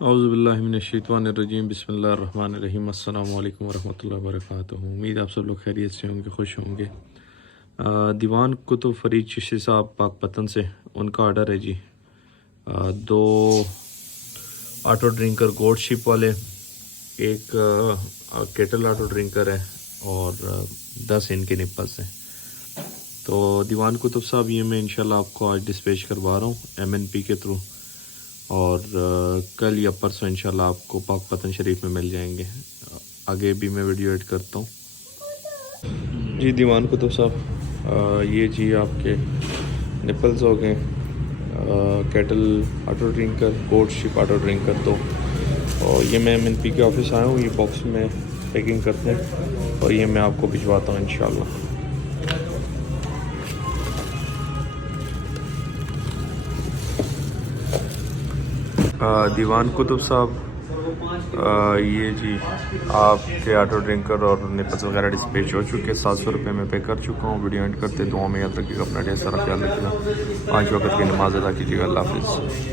اعوذ باللہ من الشیطان الرجیم، بسم اللہ الرحمن الرحیم، السلام علیکم ورحمۃ اللہ وبرکاتہ۔ امید آپ سب لوگ خیریت سے ہوں گے، خوش ہوں گے۔ دیوان کتب فرید چشتی صاحب پاک پتن سے ان کا آرڈر ہے جی، 2 آٹو ڈرنکر گوڈ شپ والے، ایک کیٹل آٹو ڈرنکر ہے اور 10 ان کے نپلس ہیں۔ تو دیوان کتب صاحب یہ میں انشاءاللہ آپ کو آج ڈسپیچ کروا رہا ہوں MNP کے تھرو، اور کل یا پرسوں انشاءاللہ آپ کو پاک پتن شریف میں مل جائیں گے۔ آگے بھی میں ویڈیو ایڈ کرتا ہوں جی۔ دیوان کتب صاحب یہ جی آپ کے نپلز ہو گئے، کیٹل آٹو ڈرنکر گوڈ شپ آٹو ڈرنکر 2، اور یہ میں MNP کے آفس آیا ہوں، یہ باکس میں پیکنگ کرتے ہیں اور یہ میں آپ کو بھجواتا ہوں انشاءاللہ۔ دیوان کتب صاحب یہ جی آپ کے آٹو ڈرنکر اور نپلس وغیرہ ڈسپیچ ہو چکے، 700 روپے میں پے کر چکا ہوں۔ ویڈیو اینڈ کرتے، دعاؤں میں یاد رکھیے گا، اپنا ڈھیر سارا خیال رکھیے گا، 5 وقت کی نماز ادا کیجیے گا۔ اللہ حافظ۔